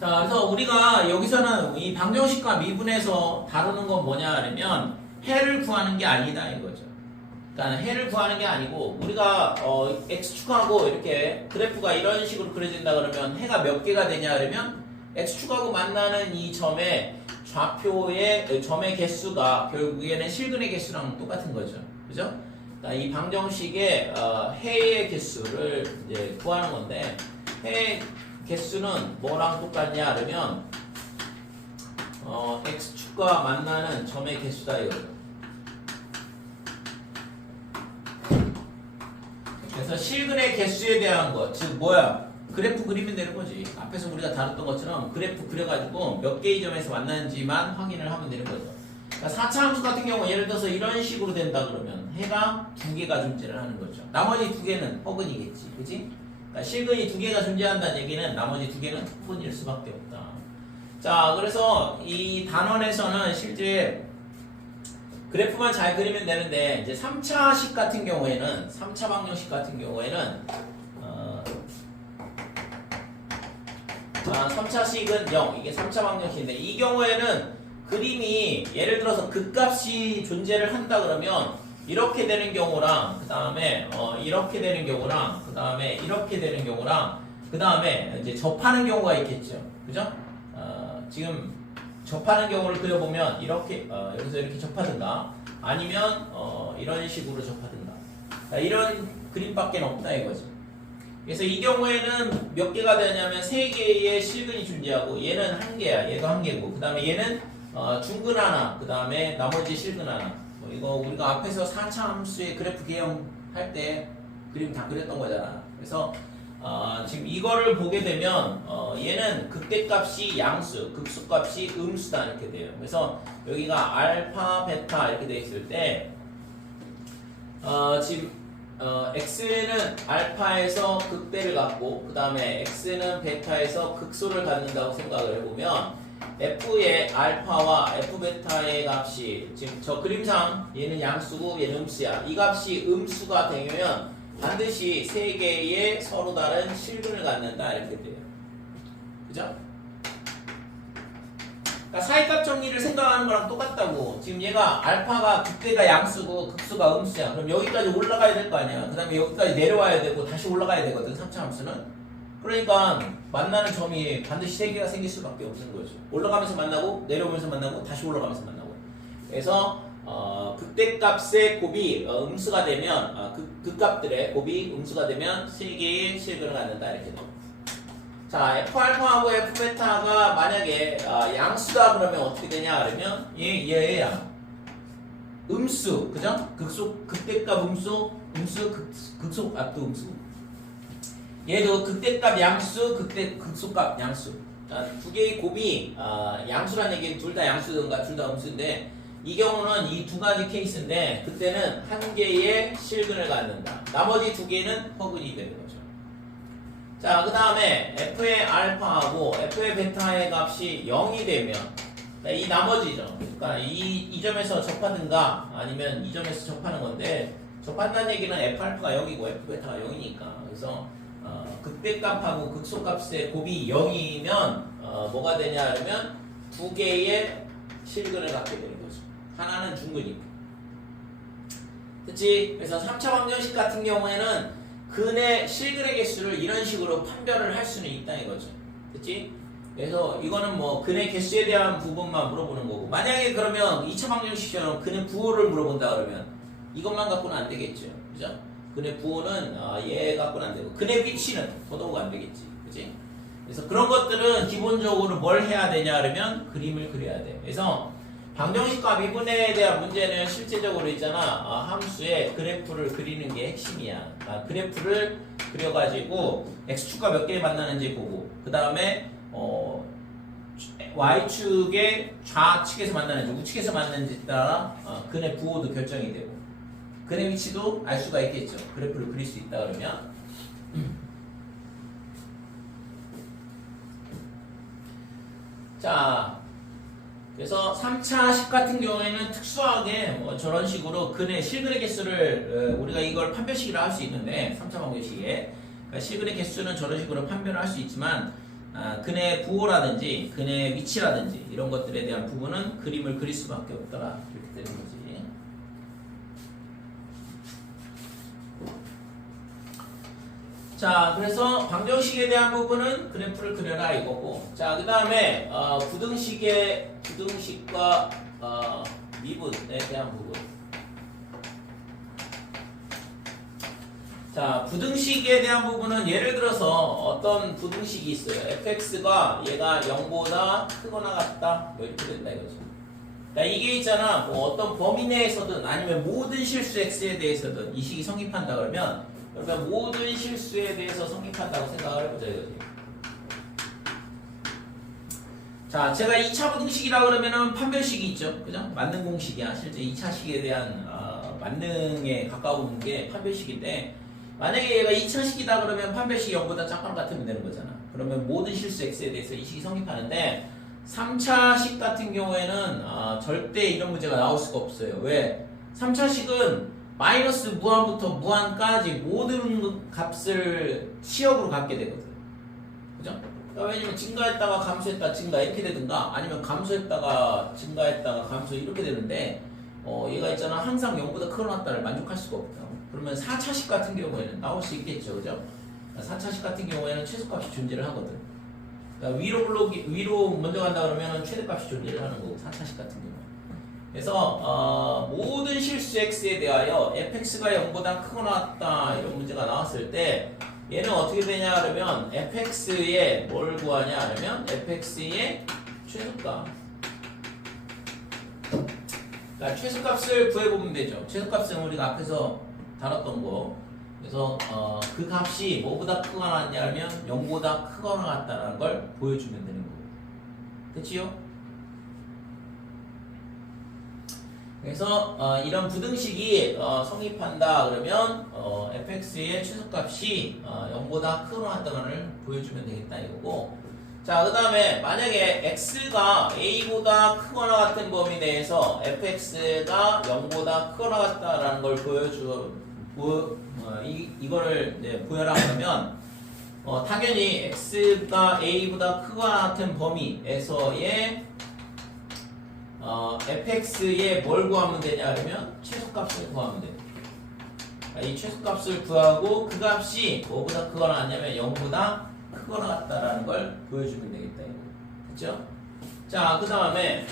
자, 그래서 우리가 여기서는 이 방정식과 미분에서 다루는 건 뭐냐 하면 해를 구하는 게 아니다 이거죠. 그러니까 해를 구하는 게 아니고 우리가 x축하고 이렇게 그래프가 이런 식으로 그려진다 그러면 해가 몇 개가 되냐 그러면 x축하고 만나는 이 점의 좌표의 점의 개수가 결국에는 실근의 개수랑 똑같은 거죠. 그죠? 그러니까 이 방정식의 해의 개수를 이제 구하는 건데 해 개수는 뭐랑 똑같냐 그러면 x축과 만나는 점의 개수다 이거죠. 그래서 실근의 개수에 대한 것, 즉 뭐야? 그래프 그리면 되는 거지. 앞에서 우리가 다뤘던 것처럼 그래프 그려가지고 몇 개의 점에서 만나는지만 확인을 하면 되는 거죠. 그러니까 4차 함수 같은 경우 예를 들어서 이런 식으로 된다 그러면 해가 2개가 존재를 하는 거죠. 나머지 2개는 허근이겠지. 그치? 그러니까 실근이 2개가 존재한다는 얘기는 나머지 2개는 허근일 수밖에 없다. 자, 그래서 이 단원에서는 실제 그래프만 잘 그리면 되는데 이제 3차식 같은 경우에는 3차 방정식 같은 경우에는 3차식은 0 이게 3차 방정식인데 이 경우에는 그림이 예를 들어서 극값이 존재를 한다 그러면 이렇게 되는 경우랑 그 다음에 이렇게 되는 경우랑 그 다음에 이렇게 되는 경우랑 그 다음에 이제 접하는 경우가 있겠죠. 그죠? 지금 접하는 경우를 그려보면 이렇게 여기서 이렇게 접하든가 아니면 이런 식으로 접하든가 이런 그림밖에 없다 이거죠. 그래서 이 경우에는 몇 개가 되냐면 3개의 실근이 존재하고 얘는 1개야. 얘도 1개고 그 다음에 얘는 중근 하나 그 다음에 나머지 실근 하나 이거 우리가 앞에서 4차 함수의 그래프 개형 할 때 그림 다 그렸던 거잖아. 그래서 지금 이거를 보게 되면 얘는 극대값이 양수, 극소값이 음수다 이렇게 돼요. 그래서 여기가 알파, 베타 이렇게 돼 있을 때 지금 x는 알파에서 극대를 갖고 그 다음에 x는 베타에서 극소를 갖는다고 생각을 해보면 f의 알파와 f 베타의 값이 지금 저 그림상 얘는 양수고 얘는 음수야. 이 값이 음수가 되면 반드시 3개의 서로 다른 실근을 갖는다 이렇게 돼요. 그죠? 그러니까 사이값 정리를 생각하는 거랑 똑같다고. 지금 얘가 알파가 극대가 양수고 극수가 음수야. 그럼 여기까지 올라가야 될 거 아니야. 그 다음에 여기까지 내려와야 되고 다시 올라가야 되거든 3차 함수는. 그러니까 만나는 점이 반드시 3개가 생길 수밖에 없는 거죠. 올라가면서 만나고 내려오면서 만나고 다시 올라가면서 만나고. 그래서 극대값의 곱이 음수가 되면 극값들의 곱이 음수가 되면 3개의 실근을 갖는다 이렇게 돼요. 자, F알파하고 F베타가 만약에 양수다 그러면 어떻게 되냐 그러면 얘야 음수 그죠? 극대값 음수 극소값도 음수 얘도 극대값 양수 극소값 양수 두 개의 곱이 양수란 얘기는 둘 다 양수든가 둘 다 음수인데 이 경우는 이 두 가지 케이스인데 그때는 1개의 실근을 갖는다. 나머지 2개는 허근이 되는 거죠. 자, 그 다음에 f의 알파하고 f의 베타의 값이 0이 되면 이 나머지죠. 그러니까 이 점에서 접하든가 아니면 이 점에서 접하는 건데 접한다는 얘기는 f 알파가 0이고 f 베타가 0이니까 그래서 극대값하고 극소값의 곱이 0이면 뭐가 되냐 그러면 2개의 실근을 갖게 되는 거죠. 하나는 중근이고. 그치? 그래서 3차 방정식 같은 경우에는 근의 실근의 개수를 이런 식으로 판별을 할 수는 있다 이거죠. 그치? 그래서 이거는 뭐 근의 개수에 대한 부분만 물어보는 거고 만약에 그러면 2차 방정식처럼 근의 부호를 물어본다 그러면 이것만 갖고는 안 되겠죠. 그죠? 근의 부호는 얘 갖고는 안 되고 근의 위치는 더더욱 안 되겠지. 그치? 그래서 그런 것들은 기본적으로 뭘 해야 되냐 그러면 그림을 그려야 돼. 그래서 방정식과 미분에 대한 문제는 실제적으로 있잖아. 함수의 그래프를 그리는 게 핵심이야. 그래프를 그려가지고 x축과 몇 개 만나는지 보고 그 다음에 y축의 좌측에서 만나는지 우측에서 만나는지 따라 근의 부호도 결정이 되고 근의 위치도 알 수가 있겠죠. 그래프를 그릴 수 있다 그러면 자 그래서 3차식 같은 경우에는 특수하게 뭐 저런 식으로 근의 실근의 개수를 우리가 이걸 판별식이라 할 수 있는데 3차 방정식에 그러니까 실근의 개수는 저런 식으로 판별을 할 수 있지만 근의 부호라든지 근의 위치라든지 이런 것들에 대한 부분은 그림을 그릴 수밖에 없더라. 이렇게 되는 거지. 자, 그래서 방정식에 대한 부분은 그래프를 그려라 이거고. 자, 그 다음에 부등식과 미분에 대한 부분. 자, 부등식에 대한 부분은 예를 들어서 어떤 부등식이 있어요. fx가 얘가 0보다 크거나 같다. 뭐 이렇게 된다 이거죠. 자, 이게 있잖아. 뭐 어떤 범위 내에서든 아니면 모든 실수 x에 대해서든 이 식이 성립한다 그러면 그러니까 모든 실수에 대해서 성립한다고 생각을 해보자 이거지. 자, 제가 2차 부등식이라 그러면은 판별식이 있죠. 그죠? 만능 공식이야. 실제 2차 식에 대한 만능에 가까운 게 판별식인데 만약에 얘가 2차 식이다 그러면 판별식이 0보다 작거나 같으면 되는 거잖아. 그러면 모든 실수 x에 대해서 이 식이 성립하는데 3차 식 같은 경우에는 절대 이런 문제가 나올 수가 없어요. 왜? 3차 식은 마이너스 무한부터 무한까지 모든 값을 치역으로 갖게 되거든. 그죠? 그러니까 왜냐면 증가했다가 감소했다가 증가 이렇게 되든가 아니면 감소했다가 증가했다가 감소 이렇게 되는데 얘가 있잖아. 항상 0보다 크거나 같다를 만족할 수가 없다. 그러면 4차식 같은 경우에는 나올 수 있겠죠. 그죠? 4차식 같은 경우에는 최소값이 존재를 하거든. 그러니까 위로 먼저 간다 그러면 최대값이 존재를 하는 거고 4차식 같은 경우. 그래서 모든 실수 x에 대하여 fx가 0보다 크거나 같다 이런 문제가 나왔을 때 얘는 어떻게 되냐 그러면 fx의 뭘 구하냐 그러면 fx의 최소값. 그러니까 최소값을 구해보면 되죠. 최소값은 우리가 앞에서 다뤘던 거. 그래서 그 값이 뭐보다 크거나 같냐 하면 0보다 크거나 같다는 걸 보여주면 되는 거고. 됐지요? 그래서 이런 부등식이 성립한다 그러면 fx의 최소값이 0보다 크거나 같다는 걸 보여주면 되겠다 이거고. 자, 그 다음에 만약에 x가 a보다 크거나 같은 범위 내에서 fx가 0보다 크거나 같다라는 걸 이거를 이제 보여라 그러면 당연히 x가 a보다 크거나 같은 범위에서의 fx에 뭘 구하면 되냐 그러면 최소값을 구하면 돼요. 이 최소값을 구하고 그 값이 뭐보다 크거나 같냐면 0보다 크거나 같다라는 걸 보여주면 되겠다 이거. 그렇죠? 자, 그 다음에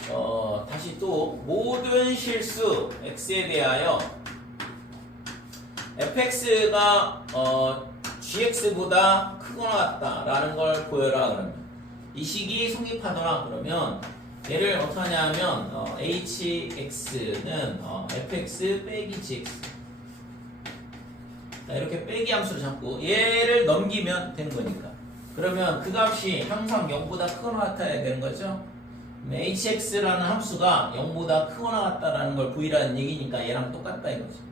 다시 또 모든 실수 x에 대하여 fx가 gx보다 크거나 같다라는 걸 보여라 그러면 이 식이 성립하더라 그러면 얘를 어떻게 하냐면 hx는 fx 빼기 gx. 자, 이렇게 빼기 함수를 잡고 얘를 넘기면 되는 거니까. 그러면 그 값이 항상 0보다 크거나 같아야 되는 거죠. hx라는 함수가 0보다 크거나 같다라는 걸 보이라는 얘기니까 얘랑 똑같다 이거죠.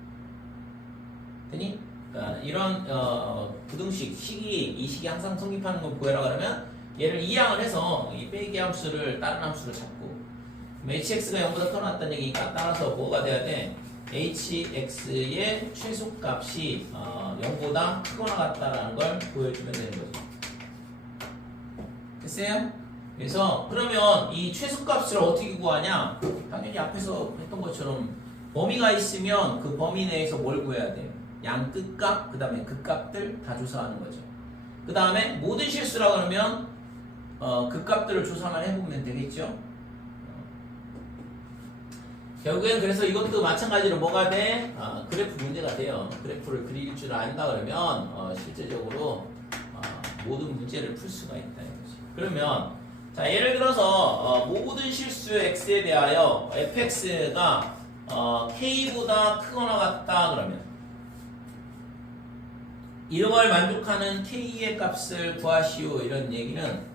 되니? 그러니까 이런 부등식 이 식이 항상 성립하는 걸 보여라 그러면 얘를 이항을 해서 이 빼기 함수를 다른 함수를 잡고 hx가 0보다 크거나 같다는 얘기니까 따라서 뭐가 돼야 돼? hx의 최소값이 0보다 크거나 같다라는 걸 보여주면 되는 거죠. 됐어요? 그래서 그러면 이 최소값을 어떻게 구하냐? 당연히 앞에서 했던 것처럼 범위가 있으면 그 범위 내에서 뭘 구해야 돼요? 양 끝값, 그 다음에 극값들 다 조사하는 거죠. 그 다음에 모든 실수라 그러면 극값들을 조사만 해보면 되겠죠. 결국엔 그래서 이것도 마찬가지로 뭐가 돼? 그래프 문제가 돼요. 그래프를 그릴 줄 안다 그러면 실제적으로 모든 문제를 풀 수가 있다 이거지. 그러면 자, 예를 들어서 모든 실수 x에 대하여 fx가 k보다 크거나 같다 그러면 이런 걸 만족하는 k의 값을 구하시오 이런 얘기는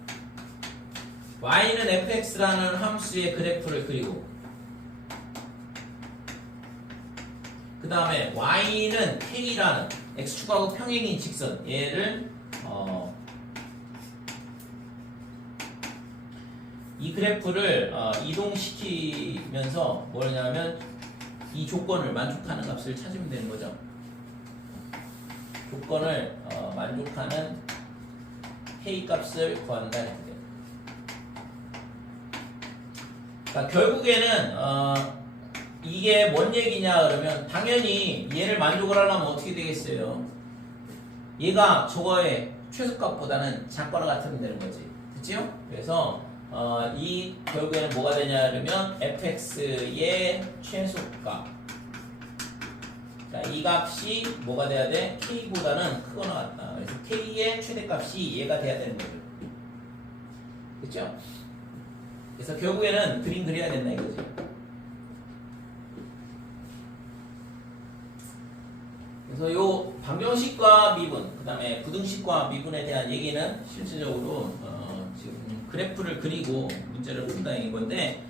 y는 fx라는 함수의 그래프를 그리고 그 다음에 y는 k라는 x축하고 평행인 직선 얘를 이 그래프를 이동시키면서 뭐냐면 이 조건을 만족하는 값을 찾으면 되는 거죠. 조건을 만족하는 K 값을 구한다 이렇게 돼요. 그러니까 결국에는 이게 뭔 얘기냐 그러면 당연히 얘를 만족을 하려면 어떻게 되겠어요? 얘가 저거의 최소값보다는 작거나 같으면 되는 거지. 그치요? 그래서 이 결국에는 뭐가 되냐 그러면 fx의 최소값. 자, 이 값이 뭐가 돼야 돼? k보다는 크거나 같다. 그래서 k의 최대값이 얘가 돼야 되는 거죠. 그쵸? 그래서 결국에는 그림 그려야 된다 이거지. 그래서 요 방정식과 미분, 그 다음에 부등식과 미분에 대한 얘기는 실질적으로 지금 그래프를 그리고 문제를 푼다는 건데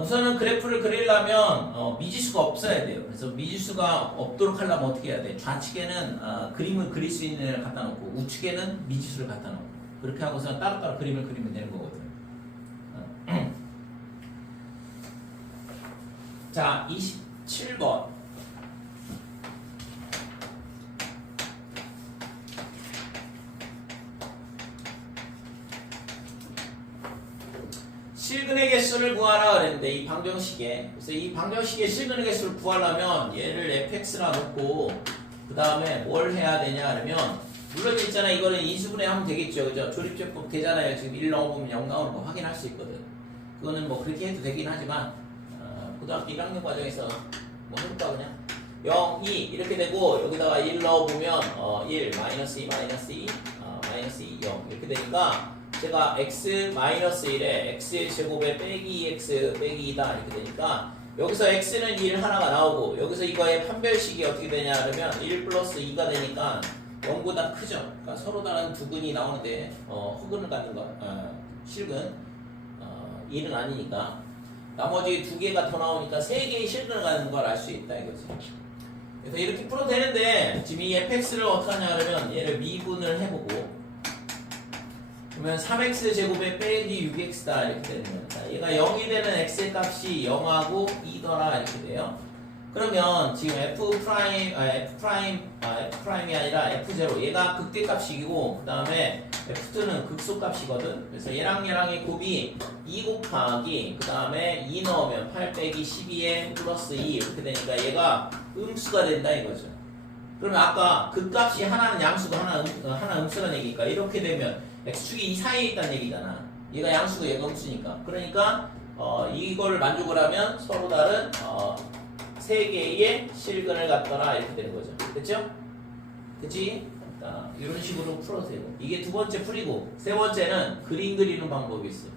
우선은 그래프를 그리려면 미지수가 없어야 돼요. 그래서 미지수가 없도록 하려면 어떻게 해야 돼? 좌측에는 그림을 그릴 수 있는 애를 갖다 놓고 우측에는 미지수를 갖다 놓고 그렇게 하고서 따로따로 그림을 그리면 되는 거거든. 자, 27번. 실근의 개수를 구하라 그랬는데 이 방정식에 그래서 이 방정식의 실근의 개수를 구하려면 얘를 fx라 놓고 그 다음에 뭘 해야 되냐 그러면 물론 있잖아 이거는 인수분해 하면 되겠죠. 그죠? 조립제법 되잖아요. 지금 1 넣어보면 0 나오는 거 확인할 수 있거든. 그거는 뭐 그렇게 해도 되긴 하지만 고등학교 1학년 과정에서 뭐 해볼까 그냥 0, 2 이렇게 되고 여기다가 1 넣어보면 1, 마이너스 2, 마이너스 2, 마이너스 2, 0 이렇게 되니까 제가 x 마이너스 1에 x의 제곱에 빼기 2x 빼기 2다 이렇게 되니까 여기서 x는 1 하나가 나오고 여기서 이거의 판별식이 어떻게 되냐 그러면 1 플러스 2가 되니까 0보다 크죠. 그러니까 서로 다른 두 근이 나오는데 허근을 갖는 거 실근 1은 아니니까 나머지 두 개가 더 나오니까 세 개의 실근을 갖는 걸 알 수 있다 이거지. 그래서 이렇게 풀어도 되는데 지금 이 fx를 어떻게 하냐 그러면 얘를 미분을 해보고 그러면 3x 제곱에 빼기 6x다 이렇게 되는 거니까 얘가 0이 되는 x의 값이 0하고 2더라 이렇게 돼요. 그러면 지금 f'이 아니라 f0 얘가 극대값이고 그 다음에 f2는 극소값이거든. 그래서 얘랑의 곱이 2 곱하기 그 다음에 2 넣으면 8 빼기 12에 플러스 2 이렇게 되니까 얘가 음수가 된다 이거죠. 그러면 아까 극값이 하나는 양수고 하나 음수라는 얘기니까 이렇게 되면 x축이 이 사이에 있다는 얘기잖아. 얘가 양수고 얘가 음수니까. 그러니까 이걸 만족을 하면 서로 다른 세 개의 실근을 갖더라 이렇게 되는 거죠. 그렇죠? 그치? 이런 식으로 풀어도 되고 이게 두 번째 풀이고 세 번째는 그림 그리는 방법이 있어.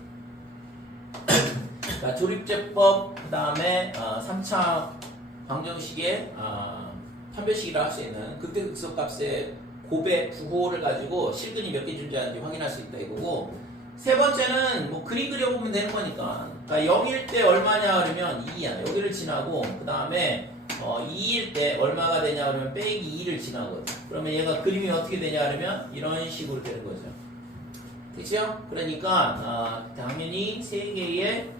그러니까 조립제법 그 다음에 3차 방정식의 판별식이라 할 수 있는 극대극소값의 곱의 부호를 가지고 실근이 몇 개 존재하는지 확인할 수 있다 이거고 세 번째는 뭐 그림 그려보면 되는 거니까 그러니까 0일 때 얼마냐 그러면 2야 여기를 지나고 그 다음에 2일 때 얼마가 되냐 그러면 빼기 2를 지나거든. 그러면 얘가 그림이 어떻게 되냐 그러면 이런 식으로 되는 거죠. 그렇죠? 그러니까 당연히 세 개의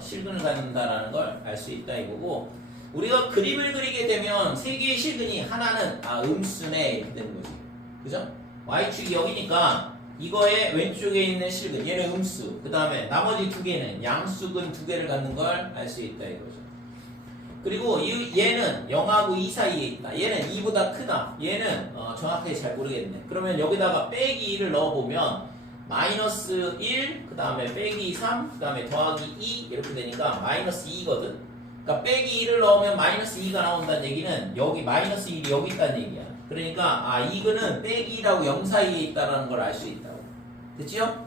실근을 갖는다라는 걸 알 수 있다 이거고 우리가 그림을 그리게 되면 세 개의 실근이 하나는 음수네 이렇게 되는 거지. 그죠? y축이 여기니까 이거의 왼쪽에 있는 실근 얘는 음수 그 다음에 나머지 두 개는 양수근 두 개를 갖는 걸 알 수 있다 이거죠. 그리고 얘는 0하고 2 사이에 있다. 얘는 2보다 크다. 얘는 정확하게 잘 모르겠네. 그러면 여기다가 빼기 2를 넣어보면 마이너스 1, 그 다음에 빼기 3, 그 다음에 더하기 2 이렇게 되니까 마이너스 2거든. 그러니까 빼기 2를 넣으면 마이너스 2가 나온다는 얘기는 여기 마이너스 1이 여기 있다는 얘기야. 그러니까 이거는 빼기 2하고 0 사이에 있다는 걸 알 수 있다고. 됐죠?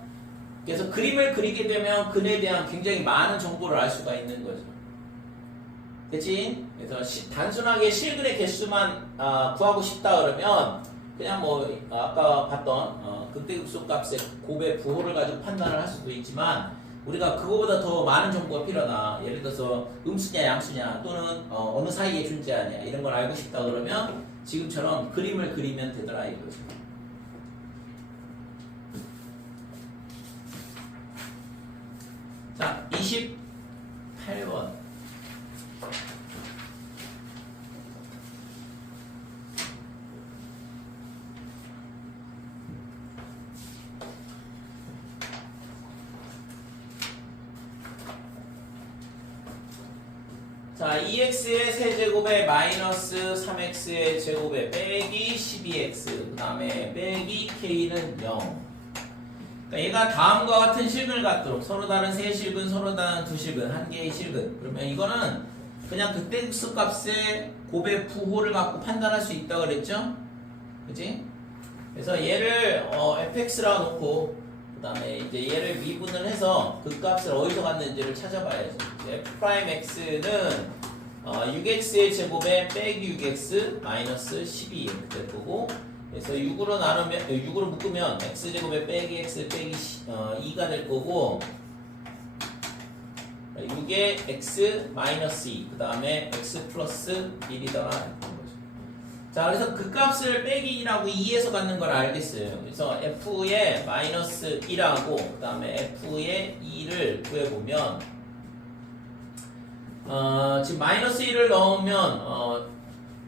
그래서 그림을 그리게 되면 근에 대한 굉장히 많은 정보를 알 수가 있는 거죠. 그치? 그래서 단순하게 실근의 개수만 구하고 싶다 그러면 그냥 뭐 아까 봤던 극대극소값의 곱의 부호를 가지고 판단을 할 수도 있지만 우리가 그거보다 더 많은 정보가 필요하다. 예를 들어서 음수냐 양수냐 또는 어느 사이에 존재하냐 이런 걸 알고 싶다 그러면 지금처럼 그림을 그리면 되더라 이거죠. 자, 28번. 자, 2x의 세제곱에 마이너스 3x의 제곱에 빼기 12x 그 다음에 빼기 k는 0. 그러니까 얘가 다음과 같은 실근을 갖도록 서로 다른 세 실근, 서로 다른 두 실근, 한 개의 실근. 그러면 이거는 그냥 그때 극수값의 곱의 부호를 갖고 판단할 수 있다고 그랬죠? 그치? 그래서 얘를 fx라고 놓고 그 다음에 이제 얘를 미분을 해서 그 값을 어디서 갔는지를 찾아봐야죠. f'x는 6x의 제곱에 빼기 6x 마이너스 12 이렇게 될 거고, 그래서 6으로 나누면 6으로 묶으면 x제곱에 빼기 x 빼기 2가 될 거고, 6에 x 마이너스 2 그 다음에 x 플러스 1이더라 이렇게 되는 거죠. 자, 그래서 그 값을 빼기 2라고 2에서 갖는 걸 알겠어요. 그래서 f의 마이너스 1하고 그 다음에 f의 2를 구해보면 지금 마이너스 1을 넣으면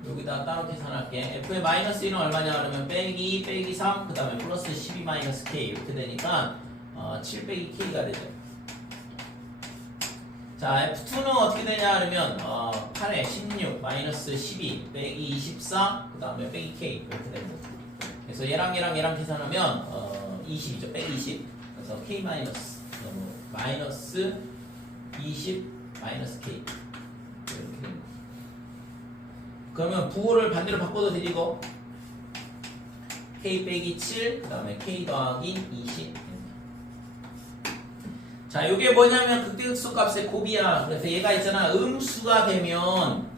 여기다 따로 계산할게. f의 마이너스 1은 얼마냐 그러면 빼기 3 그 다음에 플러스 12 마이너스 k 이렇게 되니까 7 빼기 k가 되죠. 자, F2는 어떻게 되냐 그러면 8에 16 마이너스 12 빼기 24 그 다음에 빼기 K 이렇게 됩니다. 그래서 얘랑 계산하면 20이죠. 빼기 20. 그래서 K 마이너스 마이너스 20 마이너스 K 이렇게 됩니다. 그러면 부호를 반대로 바꿔도 되지 이거? K 빼기 7 그 다음에 K 더하기 20. 자, 요게 뭐냐면 극대극소 값의 곱이야. 그래서 얘가 있잖아. 음수가 되면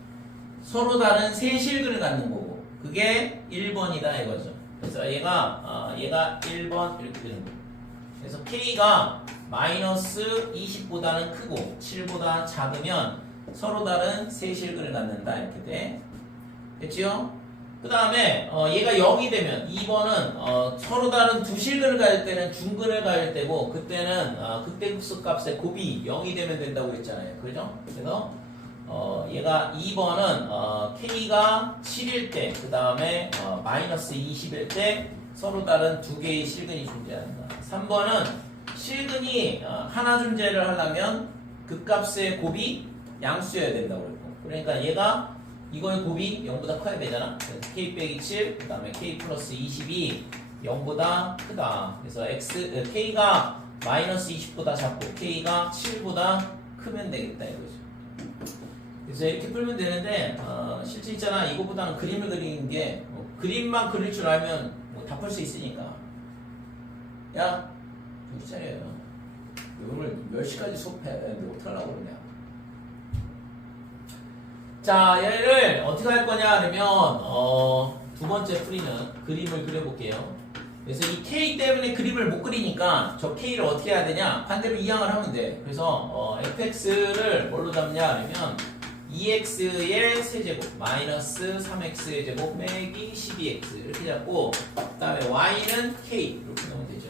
서로 다른 세 실근을 갖는 거고, 그게 1번이다 이거죠. 그래서 얘가 1번 이렇게 되는 거고. 그래서 K가 마이너스 20보다는 크고 7보다 작으면 서로 다른 세 실근을 갖는다 이렇게 돼. 됐지요? 그 다음에 얘가 0이 되면 2번은 서로 다른 두 실근을 가질 때는 중근을 가질 때고, 그때는 극대극소 값의 곱이 0이 되면 된다고 했잖아요. 그죠? 그래서 얘가 2번은 K가 7일 때, 그 다음에 마이너스 20일 때 서로 다른 두 개의 실근이 존재한다. 3번은 실근이 하나 존재를 하려면 그 값의 곱이 양수여야 된다고 그랬고, 그러니까 얘가 이거의 곱이 0보다 커야 되잖아. 그래서 k 빼기 7, 그 다음에 k 플러스 20이 0보다 크다. 그래서 k가 마이너스 20보다 작고 k가 7보다 크면 되겠다 이거죠. 그래서 이렇게 풀면 되는데 실제 있잖아. 이거보다는 그림을 그리는 게 그림만 그릴 줄 알면 다 풀 수 있으니까. 야, 정신 차려요. 오늘 몇 시까지 수업해? 어떡하려고 그러냐. 자, 얘를 어떻게 할 거냐 하면 두 번째 풀이는 그림을 그려볼게요. 그래서 이 K 때문에 그림을 못 그리니까 저 K를 어떻게 해야 되냐? 반대로 이항을 하면 돼. 그래서 fx를 뭘로 잡냐 하면 2x의 세제곱 마이너스 3x의 제곱 빼기 12x 이렇게 잡고, 그 다음에 y는 k 이렇게 넣으면 되죠.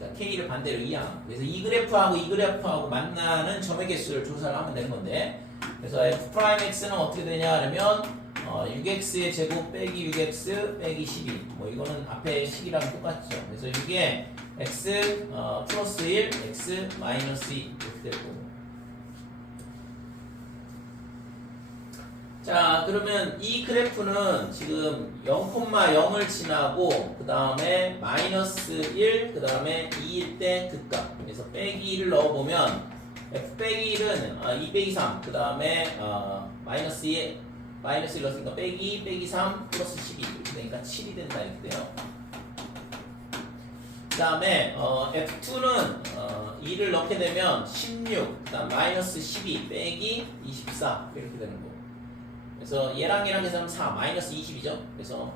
자, k를 반대로 이항. 그래서 이 그래프하고 이 그래프하고 만나는 점의 개수를 조사를 하면 되는 건데, 그래서 f'x는 어떻게 되냐 하면 6x의 제곱 빼기 6x 빼기 12. 뭐 이거는 앞에 식이랑 똑같죠. 그래서 이게 x 플러스 1, x 마이너스 2 이렇게 될 거고. 자, 그러면 이 그래프는 지금 0,0을 지나고 그 다음에 마이너스 1, 그 다음에 2일 때 극값. 그래서 빼기 1을 넣어보면 f 빼기 1은 2 빼기 3, 그 다음에 마이너스 2, 마이너스 1 넣었으니까 빼기 3 플러스 12 이렇게 되니까 7이 된다 이렇게 돼요. 그 다음에 f2는 2를 넣게 되면 16, 그 다음 마이너스 12 빼기 24 이렇게 되는 거고. 그래서 얘랑 계산하면 4, 마이너스 20이죠. 그래서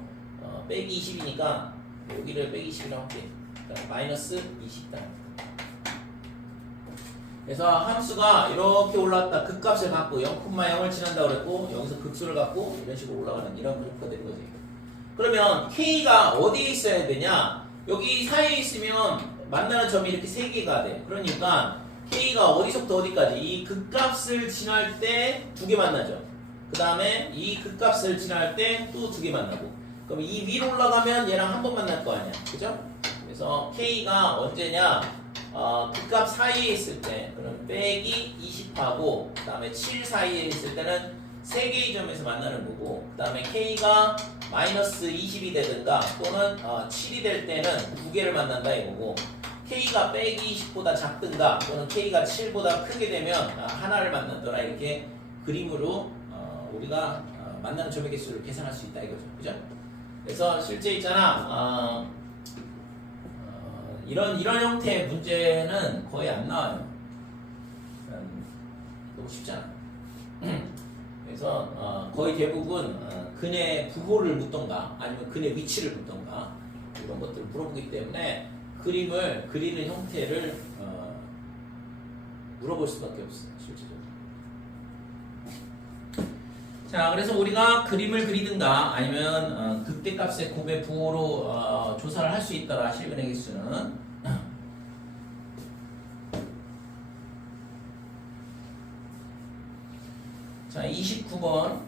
빼기 20이니까 여기를 빼기 20이라고 할게. 그러니까 마이너스 20다. 그래서 함수가 이렇게 올라왔다. 극값을 갖고 0,0을 지난다고 그랬고, 여기서 극수를 갖고 이런 식으로 올라가는 이런 그래프가 되는 거지. 그러면 K가 어디에 있어야 되냐? 여기 사이에 있으면 만나는 점이 이렇게 3개가 돼. 그러니까 K가 어디서부터 어디까지 이 극값을 지날 때 2개 만나죠. 그 다음에 이 극값을 지날 때 또 2개 만나고, 그럼 이 위로 올라가면 얘랑 한 번 만날 거 아니야. 그죠? 그래서 K가 언제냐? 극값 사이에 있을 때 그럼 빼기 20하고 그 다음에 7 사이에 있을 때는 3개의 점에서 만나는 거고 그 다음에 K가 마이너스 20이 되든가 또는 7이 될 때는 2개를 만난다 이거고 K가 빼기 20보다 작든가 또는 K가 7보다 크게 되면 하나를 만나더라 이렇게 그림으로 우리가 만나는 점의 개수를 계산할 수 있다 이거죠. 그죠? 그래서 실제 있잖아 이런 형태의 문제는 거의 안 나와요. 너무 쉽잖아. 그래서 거의 대부분 근의 부호를 묻던가 아니면 근의 위치를 묻던가 이런 것들을 물어보기 때문에 그림을 그리는 형태를 물어볼 수밖에 없어요. 실제적으로. 자, 그래서 우리가 그림을 그리든가 아니면 극대값의 곱의 부호로 조사를 할 수 있더라. 실근의 개수는. 자, 29번.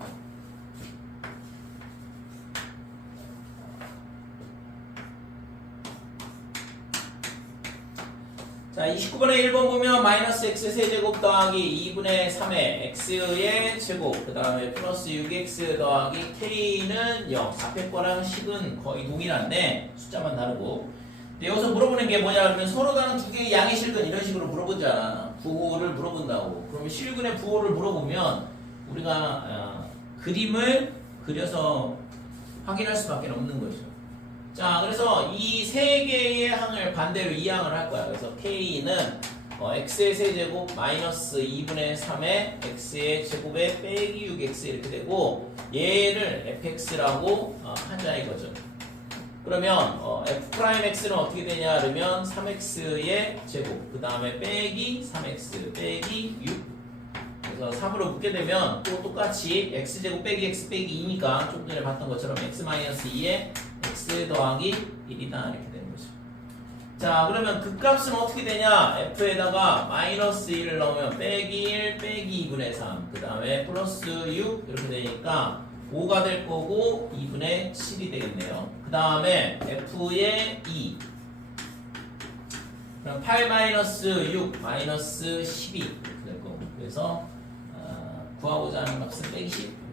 자, 29번에 1번 보면 마이너스 x 세제곱 더하기 2분의 3의 x의 제곱 그 다음에 플러스 6x 더하기 k는 0 4패거랑 식은 거의 동일한데 숫자만 다르고 근데 여기서 물어보는 게 뭐냐 그러면 서로 다른 두 개의 양의 실근 이런 식으로 물어보잖아. 부호를 물어본다고. 그러면 실근의 부호를 물어보면 우리가 그림을 그려서 확인할 수밖에 없는 거죠. 자, 그래서 이 세 개의 항을 반대로 이항을 할 거야. 그래서 K는 x의 세제곱 마이너스 2분의 3의 x의 제곱에 빼기 6x 이렇게 되고 얘를 fx라고 하자 이거죠. 그러면 f'x는 어떻게 되냐 그러면 3x의 제곱 그 다음에 빼기 3x 빼기 6 그래서 3으로 묶게 되면 또 똑같이 x제곱 빼기 x 빼기 2니까 조금 전에 봤던 것처럼 x-2에 x 더하기 1이다 이렇게 되는 거죠. 자, 그러면 극값은 어떻게 되냐? f에다가 마이너스 1을 넣으면 빼기 1 빼기 2분의 3 그 다음에 플러스 6 이렇게 되니까 5가 될 거고 2분의 7이 되겠네요. 그 다음에 f의 2 그럼 8 마이너스 6 마이너스 12 이렇게 될 거고 그래서 구하고자 하는 값은 빼기 10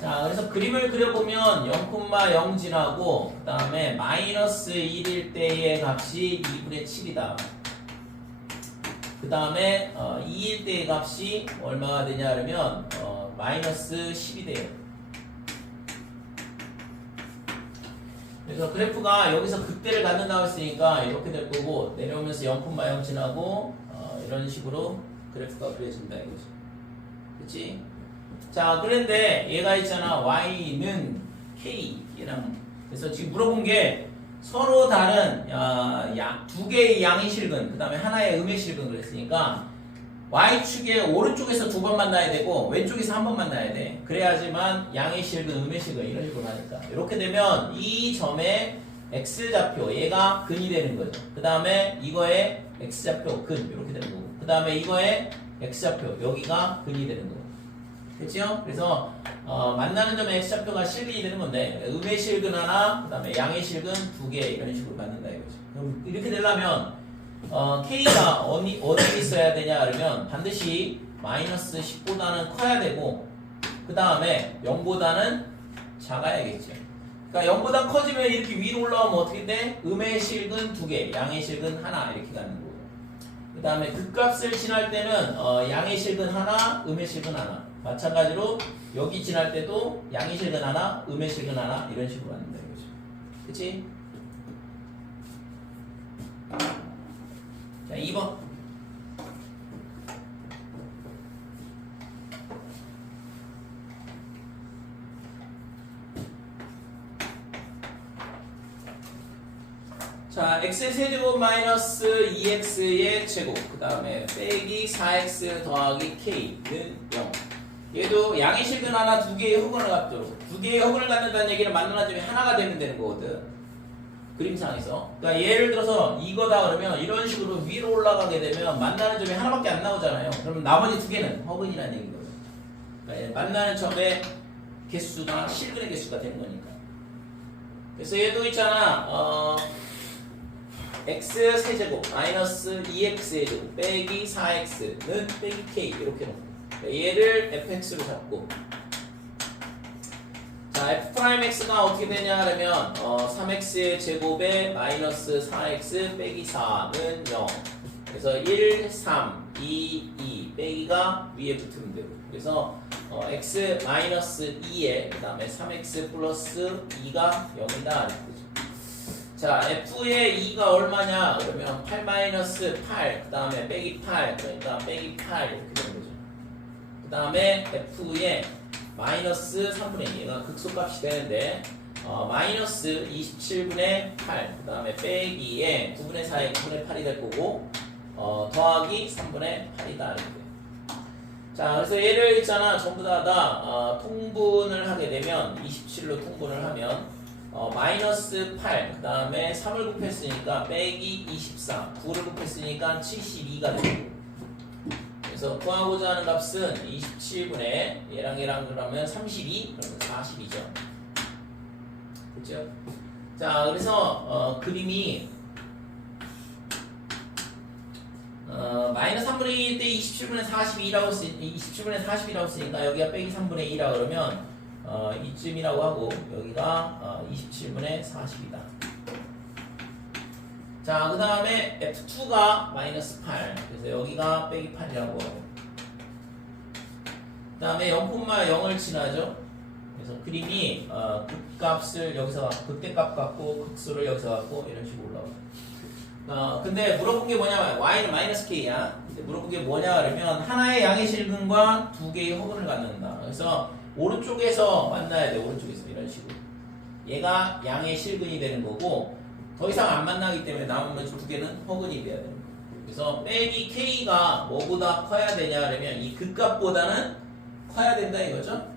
자, 그래서 그림을 그려보면 0,0 지나고 그 다음에 마이너스 1일 때의 값이 2분의 7이다. 그 다음에 2일 때의 값이 얼마가 되냐 그러면 마이너스 10이 돼요. 그래서 그래프가 여기서 극대를 갖는다고 했으니까 이렇게 될 거고 내려오면서 0,0 지나고 이런 식으로 그래프가 그려진다 이거죠. 그치? 자, 그런데 얘가 있잖아. y는 k 얘랑 그래서 지금 물어본 게 서로 다른 두 개의 양의 실근 그 다음에 하나의 음의 실근 그랬으니까 y축의 오른쪽에서 2번 만나야 되고 왼쪽에서 1번 만나야 돼. 그래야지만 양의 실근 음의 실근 이런 식으로 하니까 이렇게 되면 이 점의 x좌표 얘가 근이 되는 거죠. 그 다음에 이거의 x좌표 근 이렇게 되는 거고 그 다음에 이거의 x좌표 여기가 근이 되는 거고 그렇죠? 그래서 만나는 점의 x좌표가 실근이 되는 건데 음의 실근 하나, 그 다음에 양의 실근 2개 이런 식으로 만든다 이거죠. 그럼 이렇게 되려면 k가 어디 있어야 되냐 그러면 반드시 마이너스 10보다는 커야 되고 그 다음에 0보다는 작아야겠죠. 그러니까 0보다 커지면 이렇게 위로 올라오면 어떻게 돼? 음의 실근 2개, 양의 실근 하나 이렇게 가는 거고 그 다음에 극값을 지날 때는 양의 실근 하나, 음의 실근 하나 마찬가지로 여기 지날 때도 양의 실근 하나, 음의 실근 하나 이런 식으로 만든다 이거죠. 그치? 자, 2번. 자, x의 세제곱 마이너스 2x의 제곱 그 다음에 빼기 4x 더하기 k는 0 얘도 양의 실근 하나 2개의 허근을 갖도록 2개의 허근을 갖는다는 얘기는 만나는 점이 하나가 되면 되는 거거든 그림상에서. 그러니까 예를 들어서 이거다 그러면 이런 식으로 위로 올라가게 되면 만나는 점이 하나밖에 안 나오잖아요. 그러면 나머지 2개는 허근이라는 얘기거든. 그러니까 만나는 점의 개수가 실근의 개수가 되는 거니까. 그래서 얘도 있잖아. x 세제곱 마이너스 2x의 제곱 빼기 4x는 빼기 k 이렇게 놓고 얘를 fx로 잡고 자 f'x가 어떻게 되냐 하면 3x의 제곱에 마이너스 4x 빼기 4는 0 그래서 1, 3, 2, 2 빼기가 위에 붙으면 되고 그래서 x 마이너스 2에 그 다음에 3x 플러스 2가 0이다 이렇게 자, f의 2가 얼마냐? 그러면 8 마이너스 8, 그 다음에 빼기 8, 그러니까 빼기 8 이렇게 되는 거죠. 그 다음에 f의 마이너스 3분의 2, 얘가 극소값이 되는데 마이너스 27분의 8, 그 다음에 빼기에 9분의 4에 9분의 8이 될 거고 더하기 3분의 8이다 이렇게 돼요. 자, 그래서 얘를 있잖아 전부 다 통분을 하게 되면 27로 통분을 하면 마이너스 8, 그 다음에 3을 곱했으니까 빼기 24, 9를 곱했으니까 72가 되고 그래서 구하고자 하는 값은 27분의 얘랑 그러면 32, 그러면 40이죠. 그렇죠? 자, 그래서 그림이 마이너스 3분의 2일 때 27분의 40이라고 쓰니까 여기가 빼기 3분의 2라 그러면 이쯤이라고 하고 여기가 27분의 40이다. 자, 그 다음에 F2가 마이너스 8 그래서 여기가 빼기 8이라고 하고 그 다음에 0,0을 지나죠. 그래서 그림이 극값을 여기서 극대값 갖고 극수를 여기서 갖고 이런 식으로 올라와요. 근데 물어본 게 뭐냐면 y는 마이너스 k야. 근데 물어본 게 뭐냐 그러면 하나의 양의 실근과 두 개의 허근을 갖는다. 그래서 오른쪽에서 만나야 돼. 오른쪽에서 이런 식으로 얘가 양의 실근이 되는 거고 더 이상 안 만나기 때문에 남은 나머지 두 개는 허근이 돼야 되는 거예요. 그래서 빼기 k가 뭐보다 커야 되냐 그러면 이 극값보다는 커야 된다 이거죠.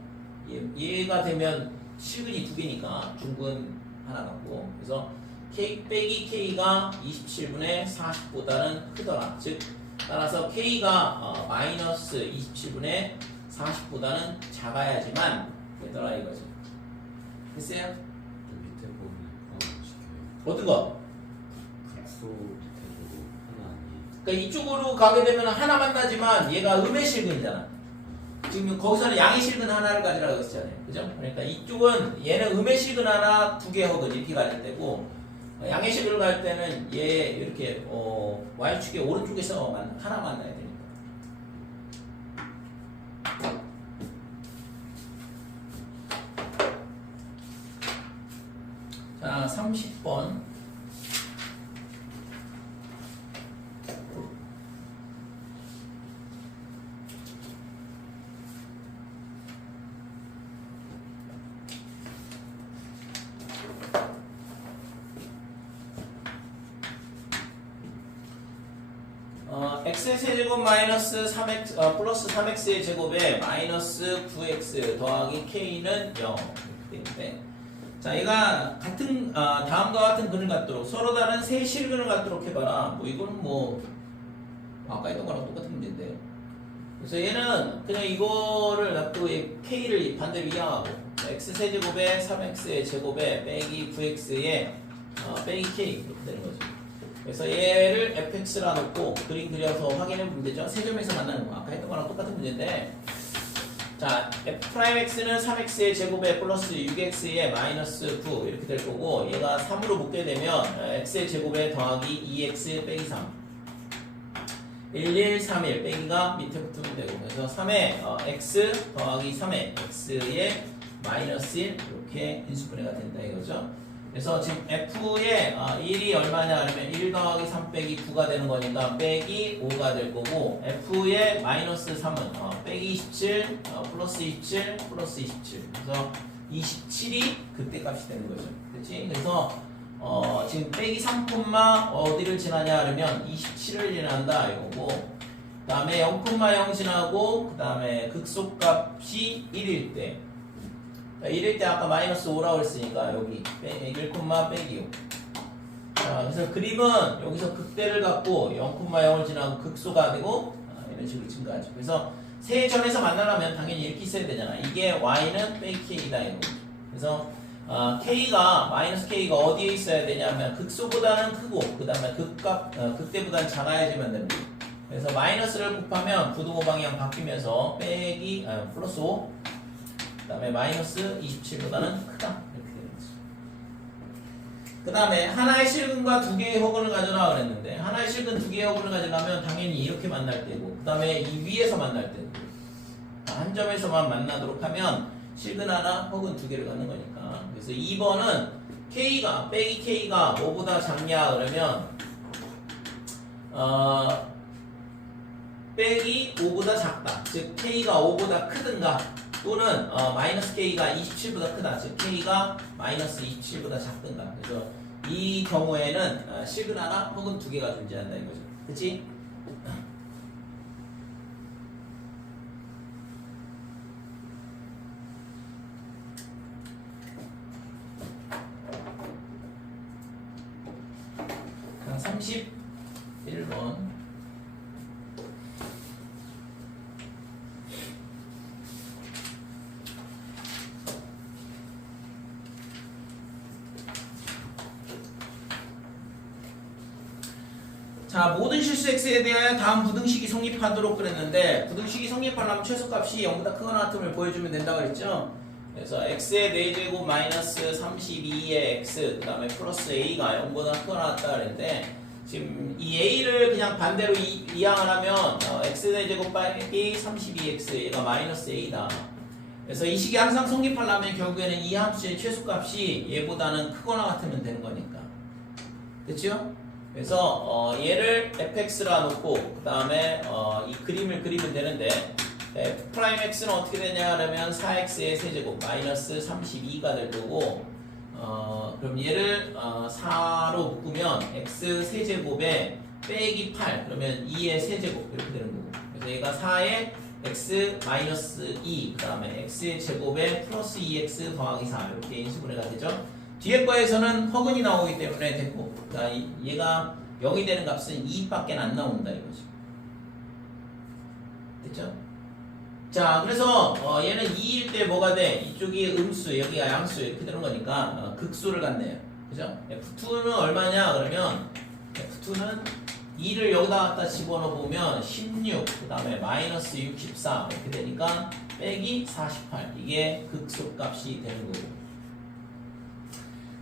얘가 되면 실근이 두 개니까 중근 하나 갖고 그래서 k 빼기 k가 27분의 40보다는 크더라. 즉 따라서 k가 마이너스 27분의 40보다는 작아야지만 되더라 이거죠. 됐어요? 밑에 보면 어떤 거? 극소 밑에도 하나 아니. 그러니까 이쪽으로 가게 되면 하나 만나지만 얘가 음의 실근이잖아. 지금 거기서는 양의 실근 하나를 가지라고 했잖아요. 그죠? 그러니까 이쪽은 얘는 음의 실근 하나 두 개 허근 이렇게 가질 때고 양의 실근을 갈 때는 얘 이렇게 y축의 오른쪽에서 하나 만나야 되니까. 자, 30번. x의 세제곱 마이너스 3x 플러스 3x의 제곱에 마이너스 9x 더하기 k는 0 이렇게 되는데 자 얘가 같은 다음과 같은 근을 갖도록 서로 다른 세 실근을 갖도록 해봐라. 뭐 이거는 뭐 아까 했던 거랑 똑같은 문제인데요. 그래서 얘는 그냥 이거를 놔두고 k를 반대로 이항하고 x 세제곱에 3x의 제곱에 빼기 9x에 빼기 k 이렇게 되는 거죠. 그래서 얘를 fx라 놓고 그림 그려서 확인해 보면 되죠. 세 점에서 만나는 거 아까 했던 거랑 똑같은 문제인데 자 f'x는 3x의 제곱에 플러스 6x의 마이너스 9 이렇게 될 거고 얘가 3으로 묶게 되면 x의 제곱에 더하기 2x 빼기 3 11, 31 빼기가 밑에 붙으면 되고 그래서 3에 x 더하기 3에 x의 마이너스 1 이렇게 인수분해가 된다 이거죠. 그래서 지금 f의 1이 얼마냐 하면 1 더하기 3 빼기 9가 되는 거니까 빼기 5가 될 거고 f의 마이너스 3은 빼기 27 플러스 27 플러스 27 그래서 27이 그때 값이 되는 거죠. 그렇지? 그래서 지금 빼기 3, 어디를 지나냐 하면 27을 지난다 이거고 그 다음에 0,0 지나고 그 다음에 극소값이 1일 때 1일 때 아까 마이너스 5라고 했으니까 여기 1, 빼기 5 자, 그래서 그림은 여기서 극대를 갖고 0,0을 지나고 극소가 되고 이런 식으로 증가하죠. 그래서 세 점에서 만나려면 당연히 이렇게 있어야 되잖아. 이게 y는 빼기 k다 이거. 그래서 k가 마이너스 k가 어디에 있어야 되냐면 극소보다는 크고 그 다음에 극대보다는 작아야지만 됩니다. 그래서 마이너스를 곱하면 부등호 방향 바뀌면서 빼기 플러스 5 그 다음에 마이너스 27보다는 크다 이렇게 되는 거죠. 그 다음에 하나의 실근과 두 개의 허근을 가져라 그랬는데 하나의 실근 두 개의 허근을 가져가면 당연히 이렇게 만날 때고 그 다음에 이 위에서 만날 때고 한 점에서만 만나도록 하면 실근 하나 허근 두 개를 갖는 거니까. 그래서 2번은 k가 빼기 k가 뭐보다 작냐 그러면 빼기 5보다 작다. 즉 k가 5보다 크든가 또는 마이너스 k가 27보다 크다. 즉 k가 마이너스 27보다 작든가. 그래서 이 경우에는 실근 하나 혹은 두 개가 존재한다 이거죠. 그치? 자, 31번. 자, 모든 실수 x에 대하여 다음 부등식이 성립하도록 그랬는데 부등식이 성립하려면 최소값이 0보다 크거나 같음을 보여주면 된다고 그랬죠. 그래서 x의 4제곱 마이너스 32의 x 그 다음에 플러스 a가 0보다 크거나 같다 그랬는데 지금 이 a를 그냥 반대로 이항을 하면 x 4제곱 빼기 32x 얘가 마이너스 a다. 그래서 이 식이 항상 성립하려면 결국에는 이 함수의 최소값이 얘보다는 크거나 같으면 되는 거니까. 됐죠? 그래서 얘를 fx라 놓고 그 다음에 이 그림을 그리면 되는데 f'x는 어떻게 되냐 하면 4x의 세제곱 마이너스 32가 될 거고 그럼 얘를 4로 묶으면 x 세제곱에 빼기 8 그러면 2의 세제곱 이렇게 되는 거고 그래서 얘가 4의 x 마이너스 2 그 다음에 x의 제곱에 플러스 2x 더하기 4 이렇게 인수분해가 되죠. 뒤에 거에서는 허근이 나오기 때문에 됐고 그러니까 얘가 0이 되는 값은 2밖에 안 나온다 이거죠. 됐죠? 자 그래서 얘는 2일 때 뭐가 돼? 이쪽이 음수 여기가 양수 이렇게 되는 거니까 극수를 갖네요. 그죠? F2는 얼마냐 그러면 F2는 2를 여기다 갖다 집어넣어 보면 16 그 다음에 마이너스 64 이렇게 되니까 빼기 48 이게 극소 값이 되는 거고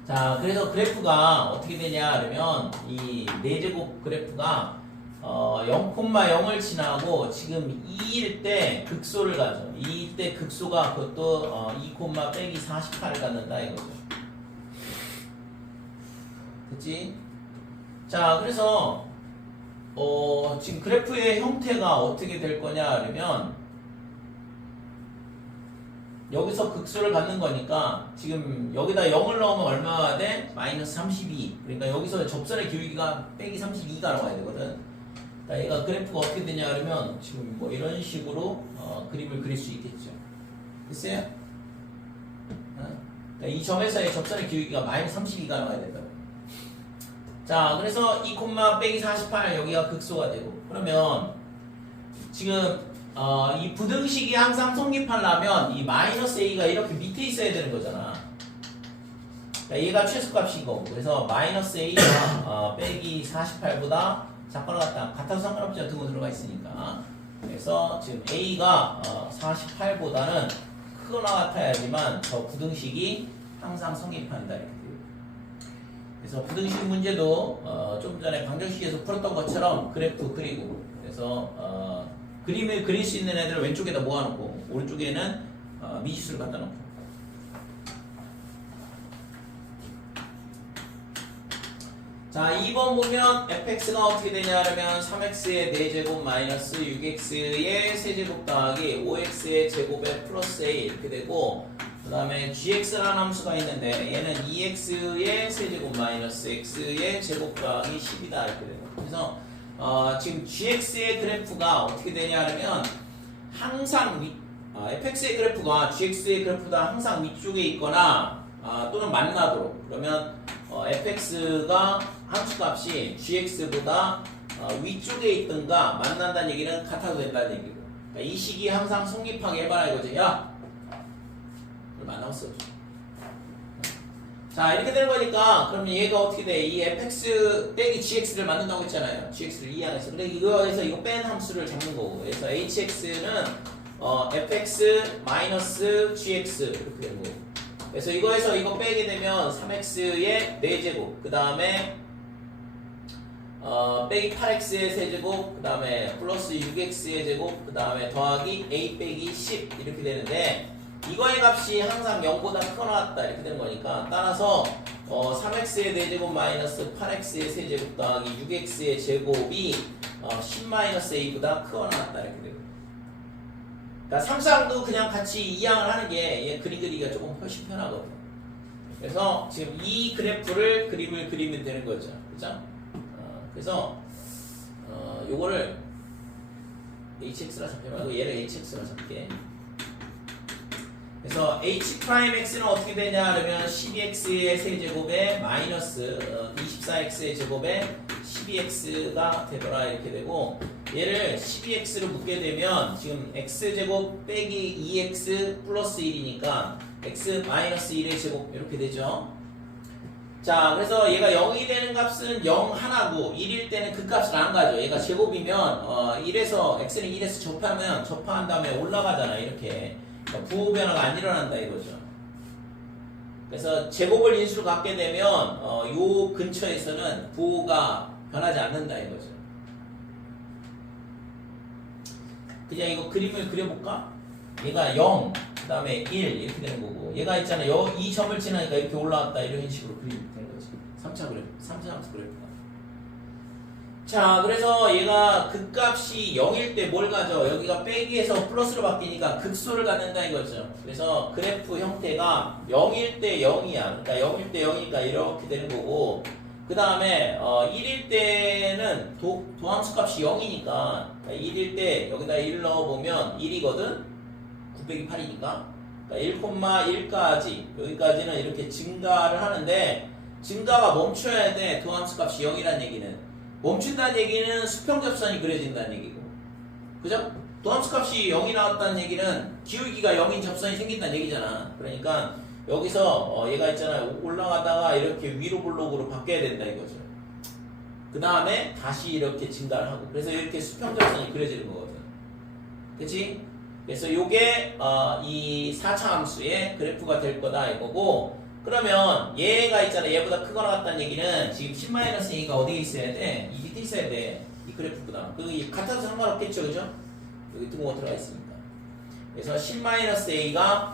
자, 그래서 그래프가 어떻게 되냐 그러면 이 4제곱 그래프가 0,0을 지나고 지금 2일 때 극소를 가죠. 2일 때 극소가 그것도 2, 빼기 48을 갖는다 이거죠. 그치? 자, 그래서 지금 그래프의 형태가 어떻게 될 거냐 그러면 여기서 극수를 갖는 거니까 지금 여기다 0을 넣으면 얼마가 돼? 마이너스 32 그러니까 여기서 접선의 기울기가 빼기 32가 나와야 되거든. 그러니까 얘가 그래프가 어떻게 되냐 그러면 지금 뭐 이런 식으로 그림을 그릴 수 있겠죠. 됐어요? 그러니까 이 점에서의 접선의 기울기가 마이너스 32가 나와야 된다고. 자 그래서 2, 빼기 48 여기가 극소가 되고 그러면 지금 이 부등식이 항상 성립하려면 이 마이너스 a가 이렇게 밑에 있어야 되는 거잖아. 그러니까 얘가 최소값인 거고 그래서 마이너스 a가 빼기 48보다 작거나 같아도 상관없죠. 등호 들어가 있으니까. 그래서 지금 a가 48보다는 크거나 같아야지만 저 부등식이 항상 성립한다 이렇게 돼요. 그래서 부등식 문제도 좀 전에 방정식에서 풀었던 것처럼 그래프 그리고 그래서 그림을 그릴 수 있는 애들을 왼쪽에다 모아놓고 오른쪽에는 미지수를 갖다 놓고 자 2번 보면 fx가 어떻게 되냐 하면 3x의 4제곱 마이너스 6x의 세제곱 더하기 5x의 제곱에 플러스 a 이렇게 되고 그 다음에 gx라는 함수가 있는데 얘는 2x의 세제곱 마이너스 x의 제곱 더하기 10이다 이렇게 되고 그래서 지금 gx의 그래프가 어떻게 되냐 하면 항상 fx의 그래프가 gx의 그래프보다 항상 위쪽에 있거나 또는 만나도록 그러면 fx가 함수값이 gx보다 위쪽에 있든가 만난다는 얘기는 같아도 된다는 얘기고 그러니까 이 식이 항상 성립하게 해봐라 이거지. 야! 얼마 안 남았어. 자 이렇게 되는 거니까 그러면 얘가 어떻게 돼? 이 fx 빼기 gx를 만든다고 했잖아요. gx를 이해하겠어. 근데 이거에서 이거 뺀 함수를 잡는 거고. 그래서 hx는 fx 마이너스 gx 이렇게 되는 거고. 그래서 이거에서 이거 빼게 되면 3x의 4제곱 그 다음에 빼기 8x의 세제곱 그 다음에 플러스 6x의 제곱 그 다음에 더하기 a 빼기 10 이렇게 되는데 이거의 값이 항상 0보다 크거나 같다 이렇게 되는 거니까 따라서 3x의 4제곱 마이너스 8x의 세제곱 더하기 6x의 제곱이 10 마이너스 a보다 크거나 같다 이렇게 되고 그러니까 상상도 그냥 같이 이항을 하는 게 얘 그림 그리기가 조금 훨씬 편하거든요. 그래서 지금 이 그래프를 그림을 그리면 되는 거죠. 그죠? 그래서 요거를 hx라 잡지 말고 얘를 hx라 잡게. 그래서 h'x는 어떻게 되냐 그러면 12x의 세제곱에 마이너스 24x의 제곱에 12x가 되더라 이렇게 되고 얘를 12x로 묶게 되면 지금 x제곱 빼기 2x 플러스 1이니까 x 마이너스 1의 제곱 이렇게 되죠. 자 그래서 얘가 0이 되는 값은 0 하나고 1일 때는 그 값을 안 가죠. 얘가 제곱이면 1에서 x는 1에서 접한 다음에 올라가잖아 이렇게. 부호 변화가 안 일어난다 이거죠. 그래서 제곱을 인수로 갖게 되면 요 근처에서는 부호가 변하지 않는다 이거죠. 그냥 이거 그림을 그려볼까? 얘가 0, 그 다음에 1 이렇게 되는 거고 얘가 있잖아요. 이 점을 지나니까 이렇게 올라왔다 이런 식으로 그리면 되는 거지. 3차 그래프, 3차 함수 그래프가. 자 그래서 얘가 극값이 0일 때 뭘 가져? 여기가 빼기에서 플러스로 바뀌니까 극소를 갖는다 이거죠. 그래서 그래프 형태가 0일 때 0이야. 그러니까 0일 때 0이니까 이렇게 되는 거고 그 다음에 1일 때는 도함수 값이 0이니까 1일 때 여기다 1 넣어보면 1이거든? 9 빼기 8이니까 1,1까지 여기까지는 이렇게 증가를 하는데 증가가 멈춰야 돼. 도함수 값이 0이라는 얘기는 멈춘다는 얘기는 수평접선이 그려진다는 얘기고 그죠? 도함수 값이 0이 나왔다는 얘기는 기울기가 0인 접선이 생긴다는 얘기잖아. 그러니까 여기서 얘가 있잖아요. 올라가다가 이렇게 위로 블록으로 바뀌어야 된다 이거죠. 그 다음에 다시 이렇게 증가를 하고 그래서 이렇게 수평접선이 그려지는 거거든. 그치? 그래서 요게 이 4차 함수의 그래프가 될 거다 이거고 그러면 얘가 있잖아. 얘보다 크거나 같다는 얘기는 지금 10-a가 어디에 있어야 돼? 이 밑에 있어야 돼. 이 그래프보다. 같아도 상관없겠죠. 그죠? 여기 등호가 들어가 있으니까. 그래서 10-a가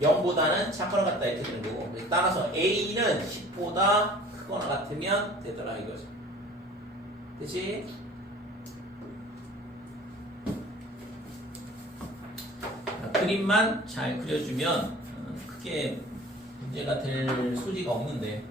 0보다는 작거나 같다 이렇게 되는 거고 따라서 a는 10보다 크거나 같으면 되더라 이거죠. 그치? 그림만 잘 그려주면 크게 문제가 될 소지가 없는데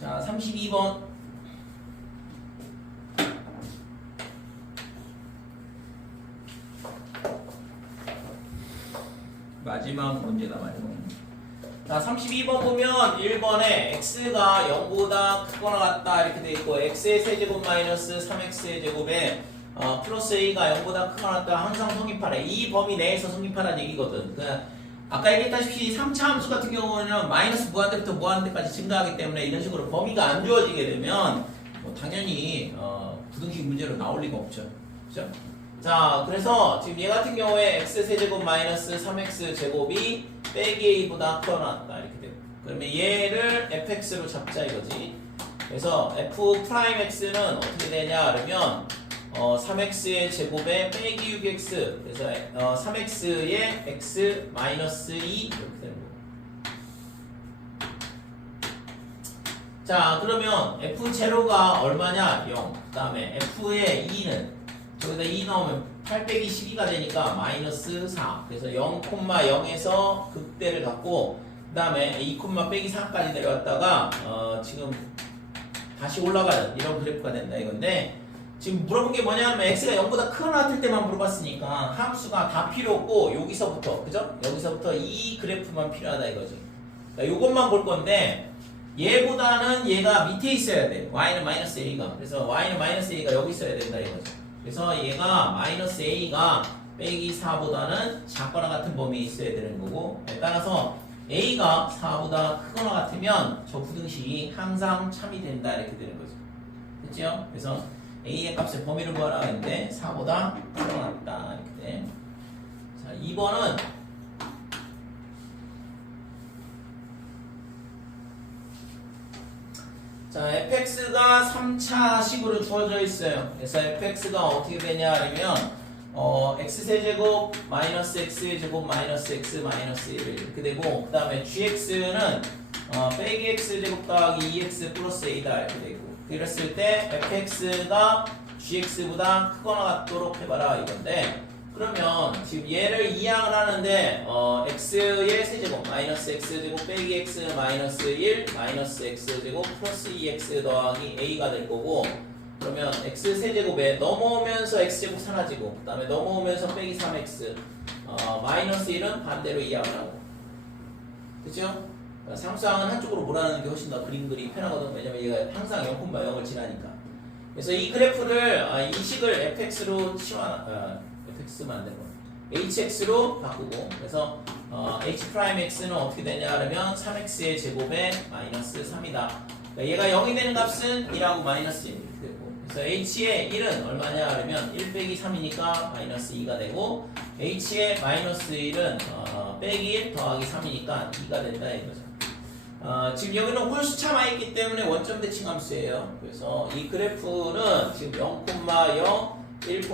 자 32번 마지막 문제다 말이고 자 32번 보면 1번에 x가 0보다 크거나 같다 이렇게 돼 있고 x의 세제곱 마이너스 3x의 제곱에 플러스 a가 0보다 크거나 같다 항상 성립하래. 이 범위 내에서 성립하라는 얘기거든. 그러니까 아까 얘기했다시피 3차 함수 같은 경우는 마이너스 무한대부터 무한대까지 증가하기 때문에 이런 식으로 범위가 안 주어지게 되면 당연히 부등식 문제로 나올 리가 없죠. 그죠? 자 그래서 지금 얘 같은 경우에 x 세제곱 마이너스 3x 제곱이 빼기 a보다 크거나 이렇게 돼요. 그러면 얘를 fx로 잡자 이거지. 그래서 f'x는 어떻게 되냐 그러면 3x의 제곱에 빼기 6x 그래서 3x의 x 마이너스 2 이렇게 되는 거예요. 자 그러면 f0가 얼마냐 0. 그 다음에 f의 2는 여기다 2 나오면 8 빼기 12가 되니까 마이너스 4. 그래서 0,0에서 극대를 갖고 그 다음에 2, 빼기 4까지 내려왔다가 지금 다시 올라가는 이런 그래프가 된다 이건데 지금 물어본 게 뭐냐면 x가 0보다 크거나 같을 때만 물어봤으니까 함수가 다 필요 없고 여기서부터 그죠? 여기서부터 이 그래프만 필요하다 이거죠. 요것만 볼 건데 얘보다는 얘가 밑에 있어야 돼. y는 마이너스 a가. 그래서 y는 마이너스 a가 여기 있어야 된다 이거죠. 그래서 얘가 마이너스 a가 빼기 4보다는 작거나 같은 범위에 있어야 되는 거고, 따라서 a가 4보다 크거나 같으면 저 부등식이 항상 참이 된다 이렇게 되는 거죠. 됐죠? 그래서 a의 값의 범위를 구하라 했는데 4보다 크거나 같다 이렇게 돼. 자, 2번은 자, fx가 3차식으로 주어져 있어요. 그래서 fx가 어떻게 되냐 하면 x세제곱 마이너스 x제곱 마이너스 x 마이너스 1 이렇게 되고, 그 다음에 gx는 빼기 x제곱 더하기 2x 플러스 a다 이렇게 되고, 그랬을 때 fx가 gx보다 크거나 같도록 해봐라 이건데, 그러면 지금 얘를 이항을 하는데 x의 세제곱 마이너스 x제곱 빼기 x 마이너스 1 마이너스 x제곱 플러스 2x 더하기 a가 될 거고, 그러면 x 세제곱에 넘어오면서 x제곱 사라지고, 그 다음에 넘어오면서 빼기 3x 마이너스 1은 반대로 이항을 하고, 그죠? 상수항은 한쪽으로 몰아넣는 게 훨씬 더 그림 그리기 편하거든. 왜냐면 얘가 항상 0,0을 지나니까. 그래서 이 그래프를 이 식을 fx로 fx만 안 되는 거 hx로 바꾸고, 그래서 h'x는 어떻게 되냐 하면 3x의 제곱에 마이너스 3이다. 그러니까 얘가 0이 되는 값은 1하고 마이너스 1 이렇게 되고, 그래서 h의 1은 얼마냐 하면 1 빼기 3이니까 마이너스 2가 되고, h의 마이너스 1은 빼기 1 더하기 3이니까 2가 된다 이거죠. 지금 여기는 홀수차만 있기 때문에 원점 대칭 함수예요. 그래서 이 그래프는 지금 0,0 1,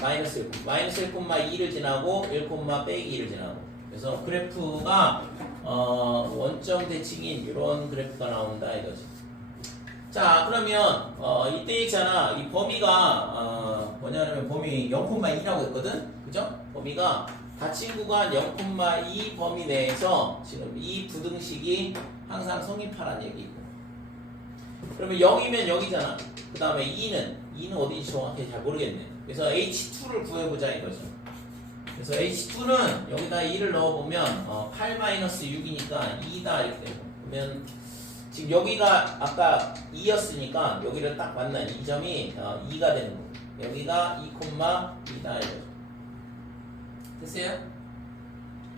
마이너스 1,2를 지나고 1, 빼기 2를 지나고, 그래서 그래프가 원점 대칭인 이런 그래프가 나온다 이거지. 자, 그러면 이때 있잖아, 이 범위가 뭐냐면 범위 0,2라고 했거든, 그죠? 범위가 닫힌 구간 0,2 범위 내에서 지금 이 부등식이 항상 성립하라는 얘기고, 그러면 0이면 여기잖아. 그 다음에 2는 어디인지 정확히 잘 모르겠네. 그래서 h2를 구해보자 이거죠. 그래서 h2는 여기다 2를 넣어보면 8-6이니까 2다 이렇게 되고, 그러면 지금 여기가 아까 2였으니까 여기를 딱 만난 이 점이 2가 되는 거고, 여기가 2,2다 이거죠. 됐어요?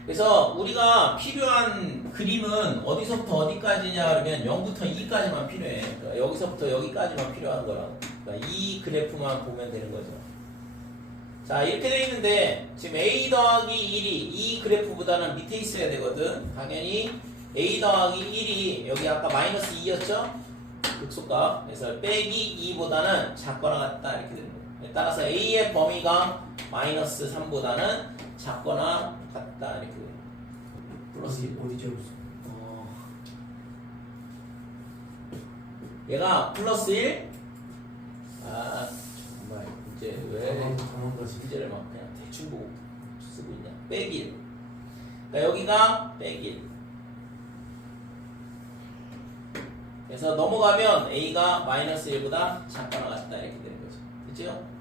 그래서 우리가 필요한 그림은 어디서부터 어디까지냐 그러면 0부터 2까지만 필요해. 그러니까 여기서부터 여기까지만 필요한 거라고. 그러니까 이 그래프만 보면 되는 거죠. 자, 이렇게 돼 있는데 지금 a 더하기 1이 이 그래프보다는 밑에 있어야 되거든. 당연히 a 더하기 1이 여기 아까 마이너스 2였죠? 극소값. 그래서 빼기 2보다는 작거나 같다 이렇게 되는 거예요. 따라서 a의 범위가 마이너스 3보다는 작거나 같다 이렇게 돼요. 플러스 1 어디죠? 얘가 플러스 1? 정말 이제 왜 문제를 막 그냥 대충 보고 쓰고 있냐. 빼기 1. 그러니까 여기가 빼기 1. 그래서 넘어가면 a가 마이너스 1보다 작거나 같다 이렇게 되는 거죠. 그죠?